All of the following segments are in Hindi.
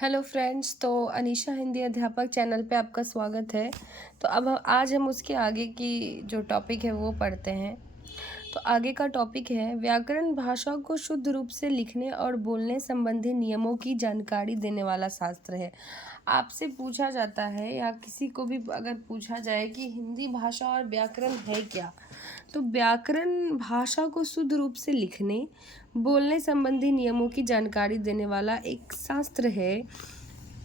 Hello friends. तो अनीशा हिंदी अध्यापक चैनल पे आपका स्वागत है। तो अब आज हम उसके आगे की जो टॉपिक है वो पढ़ते हैं। तो आगे का टॉपिक है व्याकरण भाषा को शुद्ध रूप से लिखने और बोलने संबंधी नियमों की जानकारी देने वाला शास्त्र है। आपसे पूछा जाता है या किसी को भी अगर पूछा जाए कि हिंदी भाषा और व्याकरण है क्या, तो व्याकरण भाषा को शुद्ध रूप से लिखने बोलने संबंधी नियमों की जानकारी देने वाला एक शास्त्र है।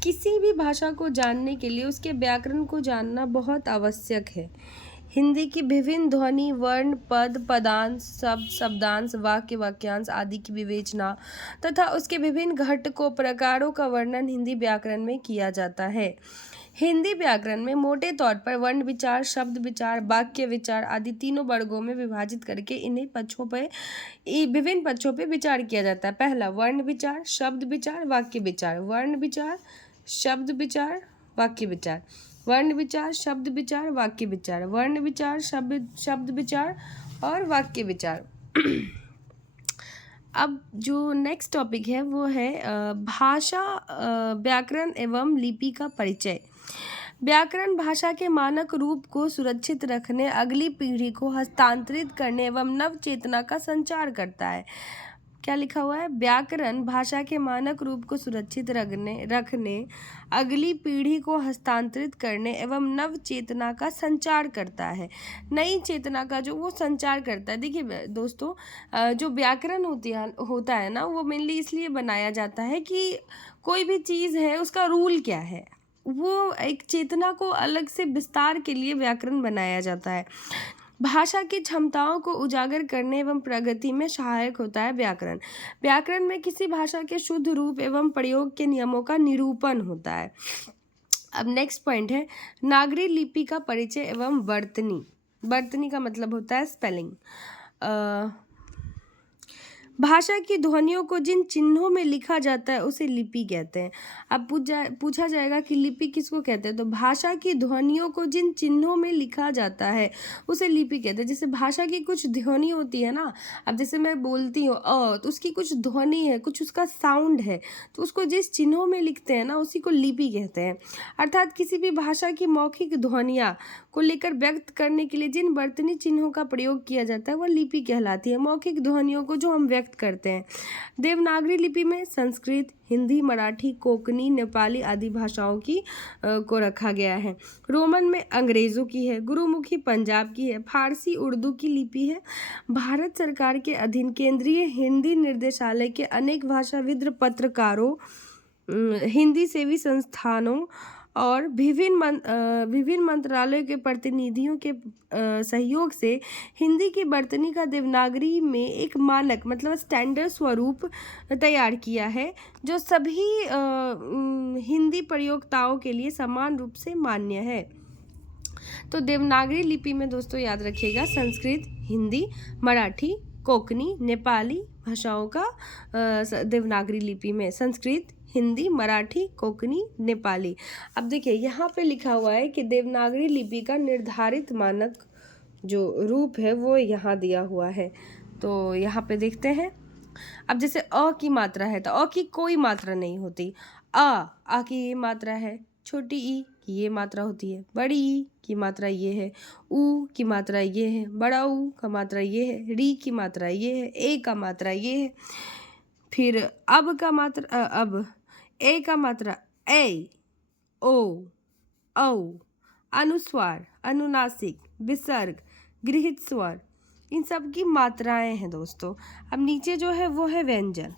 किसी भी भाषा को जानने के लिए उसके व्याकरण को जानना बहुत आवश्यक है। हिंदी की विभिन्न ध्वनि, वर्ण, पद, पदांश, शब्द, शब्दांश, वाक्य, वाक्यांश आदि की विवेचना तथा उसके विभिन्न घटकों प्रकारों का वर्णन हिंदी व्याकरण में किया जाता है। हिंदी व्याकरण में मोटे तौर पर वर्ण विचार, शब्द विचार, वाक्य विचार आदि तीनों वर्गों में विभाजित करके इन्हीं पक्षों पर विभिन्न पक्षों पर विचार किया जाता है। पहला वर्ण विचार, शब्द विचार, वाक्य विचार। वर्ण विचार, शब्द विचार, वाक्य विचार। वर्ण विचार, शब्द विचार, वाक्य विचार। वर्ण विचार, शब्द विचार और वाक्य विचार। अब जो नेक्स्ट टॉपिक है वो है भाषा, व्याकरण एवं लिपि का परिचय। व्याकरण भाषा के मानक रूप को सुरक्षित रखने, अगली पीढ़ी को हस्तांतरित करने एवं नव चेतना का संचार करता है। क्या लिखा हुआ है? व्याकरण भाषा के मानक रूप को सुरक्षित रखने, अगली पीढ़ी को हस्तांतरित करने एवं नव चेतना का संचार करता है। नई चेतना का जो वो संचार करता है। देखिए दोस्तों, जो व्याकरण होता है ना, वो मेनली इसलिए बनाया जाता है कि कोई भी चीज़ है उसका रूल क्या है, वो एक चेतना को अलग से विस्तार के लिए व्याकरण बनाया जाता है। भाषा की क्षमताओं को उजागर करने एवं प्रगति में सहायक होता है व्याकरण। व्याकरण में किसी भाषा के शुद्ध रूप एवं प्रयोग के नियमों का निरूपण होता है। अब नेक्स्ट पॉइंट है नागरी लिपि का परिचय एवं वर्तनी। वर्तनी का मतलब होता है स्पेलिंग। भाषा की ध्वनियों को जिन चिन्हों में लिखा जाता है उसे लिपि कहते हैं। अब पूछा जाएगा कि लिपि किसको कहते हैं, तो भाषा की ध्वनियों को जिन चिन्हों में लिखा जाता है उसे लिपि कहते हैं। जैसे भाषा की कुछ ध्वनि होती है ना, अब जैसे मैं बोलती हूँ तो उसकी कुछ ध्वनि है, कुछ उसका साउंड है, तो उसको जिस चिन्हों में लिखते हैं ना उसी को लिपि कहते हैं। अर्थात किसी भी भाषा की मौखिक ध्वनियाँ को लेकर व्यक्त करने के लिए जिन वर्तनी चिन्हों का प्रयोग किया जाता है वह लिपि कहलाती है। मौखिक ध्वनियों को जो हम व्यक्त करते हैं। देवनागरी लिपि में संस्कृत, हिंदी, मराठी, कोंकणी, नेपाली आदि भाषाओं की को रखा गया है। रोमन में अंग्रेजों की है, गुरुमुखी पंजाब की है, फारसी उर्दू की लिपि है। भारत सरकार के अधीन केंद्रीय हिंदी निर्देशालय के अनेक भाषाविद पत्रकारों, हिंदी सेवी संस्थानों और विभिन्न मंत्रालयों के प्रतिनिधियों के सहयोग से हिंदी की वर्तनी का देवनागरी में एक मानक मतलब स्टैंडर्ड स्वरूप तैयार किया है, जो सभी हिंदी प्रयोक्ताओं के लिए समान रूप से मान्य है। तो देवनागरी लिपि में दोस्तों याद रखिएगा संस्कृत, हिंदी, मराठी, कोंकणी, नेपाली भाषाओं का देवनागरी लिपि में संस्कृत, हिंदी, मराठी, कोंकणी, नेपाली। अब देखिए यहाँ पे लिखा हुआ है कि देवनागरी लिपि का निर्धारित मानक जो रूप है वो यहाँ दिया हुआ है। तो यहाँ पे देखते हैं। अब जैसे अ की मात्रा है तो अ की कोई मात्रा नहीं होती। आ की ये मात्रा है, छोटी ई की ये मात्रा होती है, बड़ी ई की मात्रा ये है, ऊ की मात्रा ये है, बड़ा ऊ का मात्रा ये है, री की मात्रा ये है, ए का मात्रा ये है। फिर अब का मात्रा अब ए का मात्रा ए, ओ, औ, अनुस्वार, अनुनासिक, विसर्ग, गृहीत स्वर, इन सब की मात्राएं हैं दोस्तों। अब नीचे जो है वो है व्यंजन।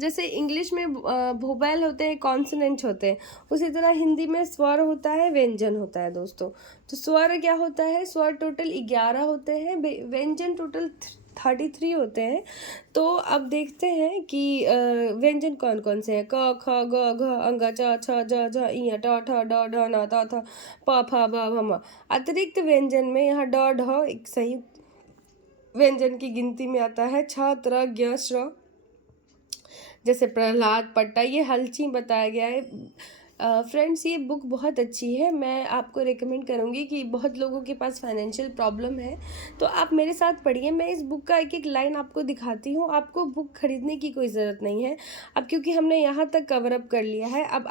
जैसे इंग्लिश में वोवेल होते हैं, कॉन्सोनेंट होते हैं, उसी तरह हिंदी में स्वर होता है, व्यंजन होता है दोस्तों। तो स्वर क्या होता है? स्वर टोटल 11 होते हैं, व्यंजन टोटल 33 होते हैं। तो अब देखते हैं कि व्यंजन कौन कौन से हैं। क, ख, ग, घ, अंग, च, छ, ज, झ, इ, ट, ठ, ड, ढ, न, त, थ, प, फ, ब, भ, म। अतिरिक्त व्यंजन में यहाँ ड, ढ एक संयुक्त व्यंजन की गिनती में आता है। छ, त्र, ज्ञ, श्र, जैसे प्रहलाद, पट्टा, ये हलची बताया गया है। फ्रेंड्स, ये बुक बहुत अच्छी है। मैं आपको रेकमेंड करूँगी कि बहुत लोगों के पास फाइनेंशियल प्रॉब्लम है, तो आप मेरे साथ पढ़िए। मैं इस बुक का एक एक लाइन आपको दिखाती हूँ। आपको बुक खरीदने की कोई ज़रूरत नहीं है अब, क्योंकि हमने यहाँ तक कवर अप कर लिया है। अब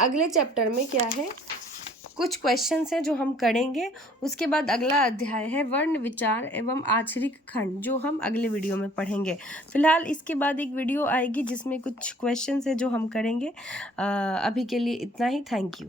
अगले चैप्टर में क्या है, कुछ क्वेश्चंस हैं जो हम करेंगे। उसके बाद अगला अध्याय है वर्ण विचार एवं आचरिक खंड, जो हम अगले वीडियो में पढ़ेंगे। फिलहाल इसके बाद एक वीडियो आएगी जिसमें कुछ क्वेश्चंस हैं जो हम करेंगे। अभी के लिए इतना ही। Thank you.